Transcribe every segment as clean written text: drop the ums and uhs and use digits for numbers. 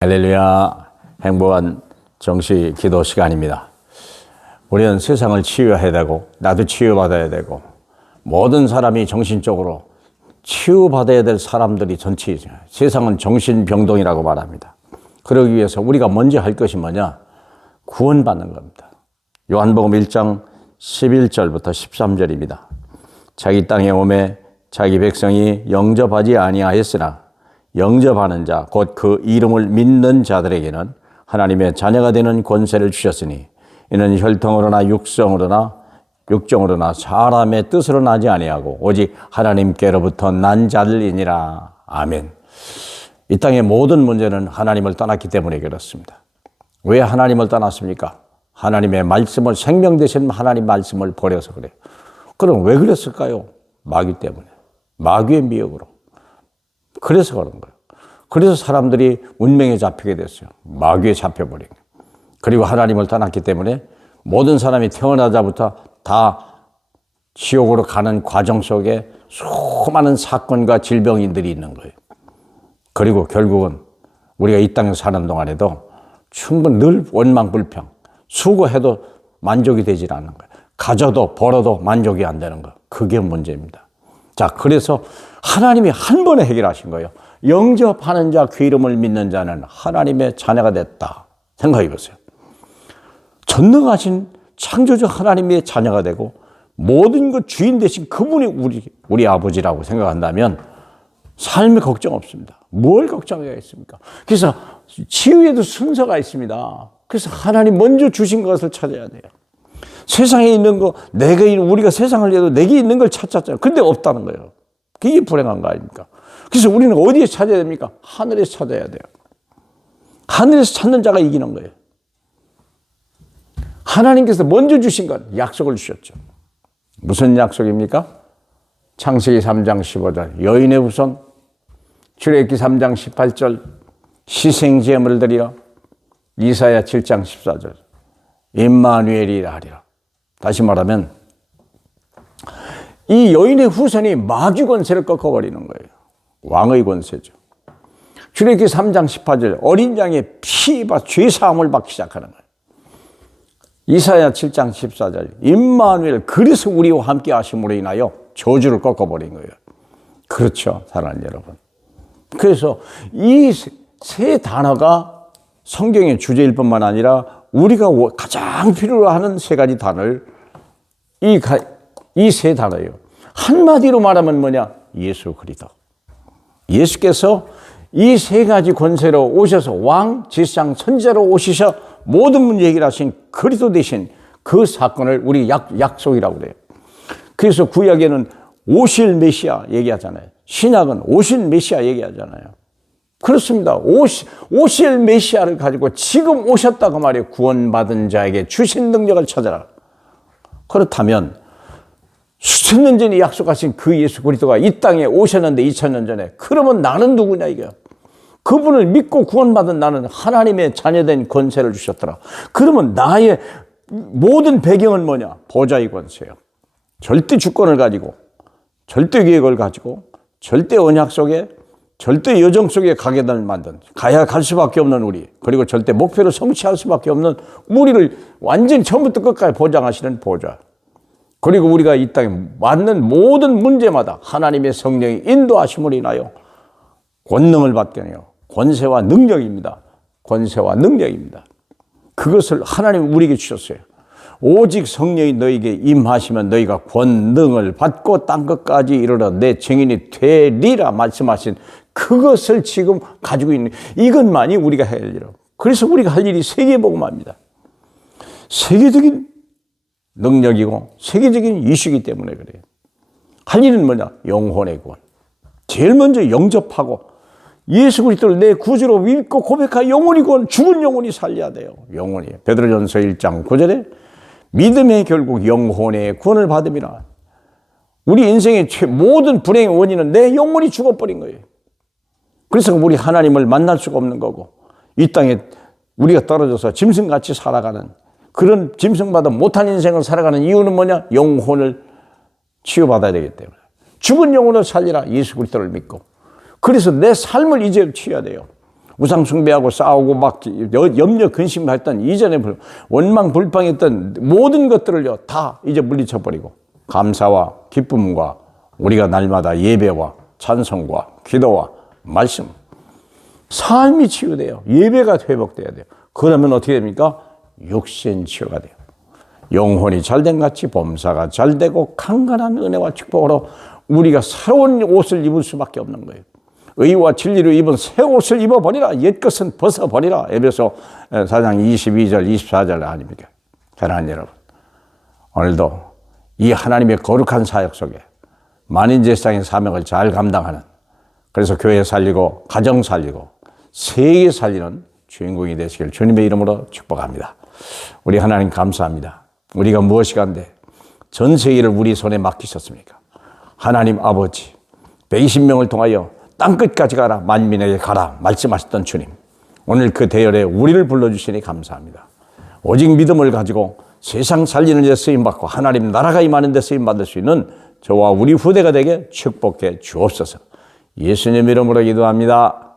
할렐루야. 행복한 정시 기도 시간입니다. 우리는 세상을 치유해야 되고 나도 치유받아야 되고 모든 사람이 정신적으로 치유받아야 될 사람들이 전체이죠. 세상은 정신병동이라고 말합니다. 그러기 위해서 우리가 먼저 할 것이 뭐냐? 구원받는 겁니다. 요한복음 1장 11절부터 13절입니다. 자기 땅에 오매 자기 백성이 영접하지 아니하였으나 영접하는 자, 곧 그 이름을 믿는 자들에게는 하나님의 자녀가 되는 권세를 주셨으니 이는 혈통으로나 육정으로나 사람의 뜻으로 나지 아니하고 오직 하나님께로부터 난 자들이니라. 아멘. 이 땅의 모든 문제는 하나님을 떠났기 때문에 그렇습니다. 왜 하나님을 떠났습니까? 하나님의 말씀을, 생명 되신 하나님 말씀을 버려서 그래요. 그럼 왜 그랬을까요? 마귀 때문에. 마귀의 미혹으로. 그래서 그런 거예요. 그래서 사람들이 운명에 잡히게 됐어요. 마귀에 잡혀버린 거예요. 그리고 하나님을 떠났기 때문에 모든 사람이 태어나자부터 다 지옥으로 가는 과정 속에 수많은 사건과 질병인들이 있는 거예요. 그리고 결국은 우리가 이 땅에 사는 동안에도 충분히 늘 원망불평, 수고해도 만족이 되질 않는 거예요. 가져도 벌어도 만족이 안 되는 거. 그게 문제입니다. 자, 그래서 하나님이 한 번에 해결하신 거예요. 영접하는 자, 그 이름을 믿는 자는 하나님의 자녀가 됐다. 생각해 보세요. 전능하신 창조주 하나님의 자녀가 되고 모든 것 주인 되신 그분이 우리 아버지라고 생각한다면 삶에 걱정 없습니다. 뭘 걱정해야겠습니까? 그래서 치유에도 순서가 있습니다. 그래서 하나님 먼저 주신 것을 찾아야 돼요. 세상에 있는 거, 우리가 세상을 해도 내게 있는 걸 찾았잖아요. 근데 없다는 거예요. 그게 불행한 거 아닙니까? 그래서 우리는 어디에 찾아야 됩니까? 하늘에서 찾아야 돼요. 하늘에서 찾는 자가 이기는 거예요. 하나님께서 먼저 주신 것, 약속을 주셨죠. 무슨 약속입니까? 창세기 3장 15절, 여인의 후손, 출애굽기 3장 18절, 희생제물을 드리라, 이사야 7장 14절, 임마누엘이라 하리라. 다시 말하면 이 여인의 후손이 마귀 권세를 꺾어버리는 거예요. 왕의 권세죠. 출애굽기 3장 18절, 어린 양의 피와 죄사함을 받기 시작하는 거예요. 이사야 7장 14절, 임마누엘, 그래서 우리와 함께 하심으로 인하여 저주를 꺾어버린 거예요. 그렇죠, 사랑하는 여러분. 그래서 이 세 단어가 성경의 주제일 뿐만 아니라 우리가 가장 필요로 하는 세 가지 단어를 이 세 단어예요. 한마디로 말하면 뭐냐? 예수 그리스도. 예수께서 이 세 가지 권세로 오셔서 왕, 제사장, 선지자로 오시셔 모든 문제 해결하신 그리스도 되신 그 사건을 우리 약속이라고 그래요. 그래서 구약에는 오실 메시아 얘기하잖아요. 신약은 오실 메시아 얘기하잖아요. 그렇습니다. 오실 메시아를 가지고 지금 오셨다고 말이에요. 구원받은 자에게 주신 능력을 찾아라. 그렇다면 수천 년 전에 약속하신 그 예수 그리스도가 이 땅에 오셨는데 2000년 전에, 그러면 나는 누구냐 이거야. 그분을 믿고 구원받은 나는 하나님의 자녀된 권세를 주셨더라. 그러면 나의 모든 배경은 뭐냐? 보좌의 권세예요. 절대 주권을 가지고, 절대 계획을 가지고, 절대 언약 속에, 절대 여정 속에 가게 만든, 가야 갈 수밖에 없는 우리, 그리고 절대 목표를 성취할 수밖에 없는 우리를 완전히 처음부터 끝까지 보장하시는 보좌. 그리고 우리가 이 땅에 맞는 모든 문제마다 하나님의 성령이 인도하심으로 인하여 권능을 받게 해요. 권세와 능력입니다. 권세와 능력입니다. 그것을 하나님 우리에게 주셨어요. 오직 성령이 너에게 임하시면 너희가 권능을 받고 땅 끝까지 이르러 내 증인이 되리라 말씀하신 그것을 지금 가지고 있는, 이것만이 우리가 해야 할 일이에요. 그래서 우리가 할 일이 세계복음화입니다. 세계적인 능력이고 세계적인 이슈이기 때문에 그래요. 할 일은 뭐냐? 영혼의 구원. 제일 먼저 영접하고 예수 그리스도를 내 구주로 믿고 고백하여 영혼이 구원, 죽은 영혼이 살려야 돼요. 영혼이. 베드로전서 1장 9절에 믿음의 결국 영혼의 구원을 받음이라. 우리 인생의 모든 불행의 원인은 내 영혼이 죽어버린 거예요. 그래서 우리 하나님을 만날 수가 없는 거고, 이 땅에 우리가 떨어져서 짐승같이 살아가는, 그런 짐승보다 못한 인생을 살아가는 이유는 뭐냐? 영혼을 치유받아야 되기 때문에. 죽은 영혼을 살리라, 예수 그리스도를 믿고. 그래서 내 삶을 이제 취해야 돼요. 우상 숭배하고 싸우고 막 염려 근심했던 이전에 원망 불평했던 모든 것들을요 다 이제 물리쳐버리고 감사와 기쁨과 우리가 날마다 예배와 찬송과 기도와 말씀 삶이 치유돼요. 예배가 회복돼야 돼요. 그러면 어떻게 됩니까? 육신 치유가 돼요. 영혼이 잘된 같이 범사가 잘되고 강건한 은혜와 축복으로 우리가 새로운 옷을 입을 수밖에 없는 거예요. 의와 진리로 입은 새 옷을 입어버리라. 옛것은 벗어버리라. 에베소 4장 22절 24절 아닙니까? 사랑하는 여러분, 오늘도 이 하나님의 거룩한 사역 속에 만인제사장의 사명을 잘 감당하는, 그래서 교회 살리고 가정 살리고 세계 살리는 주인공이 되시길 주님의 이름으로 축복합니다. 우리 하나님 감사합니다. 우리가 무엇이간데 전 세계를 우리 손에 맡기셨습니까? 하나님 아버지 120명을 통하여 땅끝까지 가라, 만민에게 가라 말씀하셨던 주님, 오늘 그 대열에 우리를 불러주시니 감사합니다. 오직 믿음을 가지고 세상 살리는 데 쓰임받고 하나님 나라가 임하는 데 쓰임받을 수 있는 저와 우리 후대가 되게 축복해 주옵소서. 예수님 이름으로 기도합니다.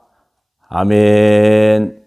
아멘.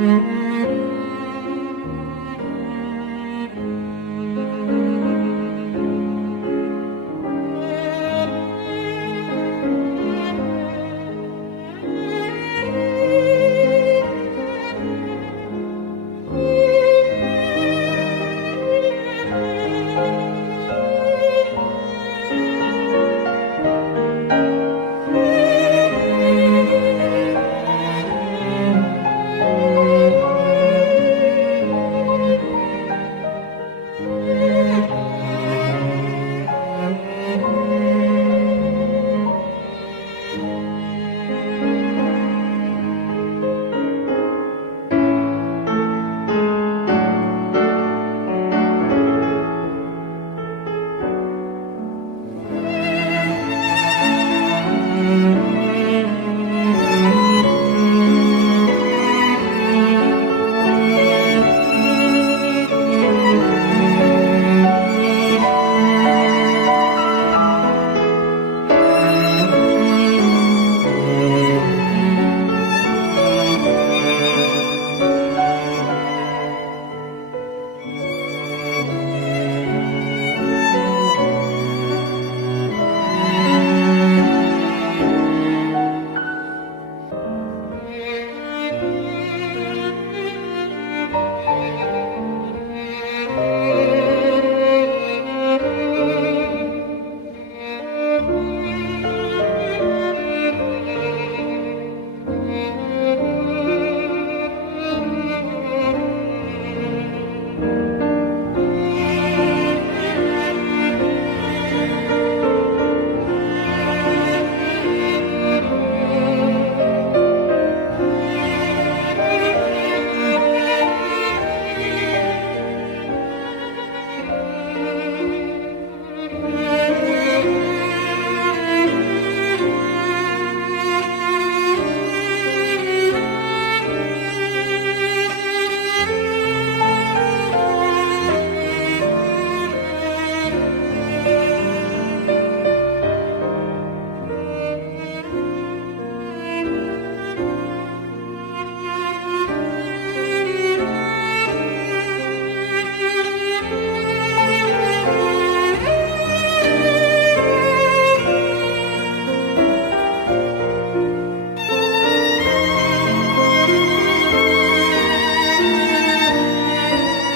주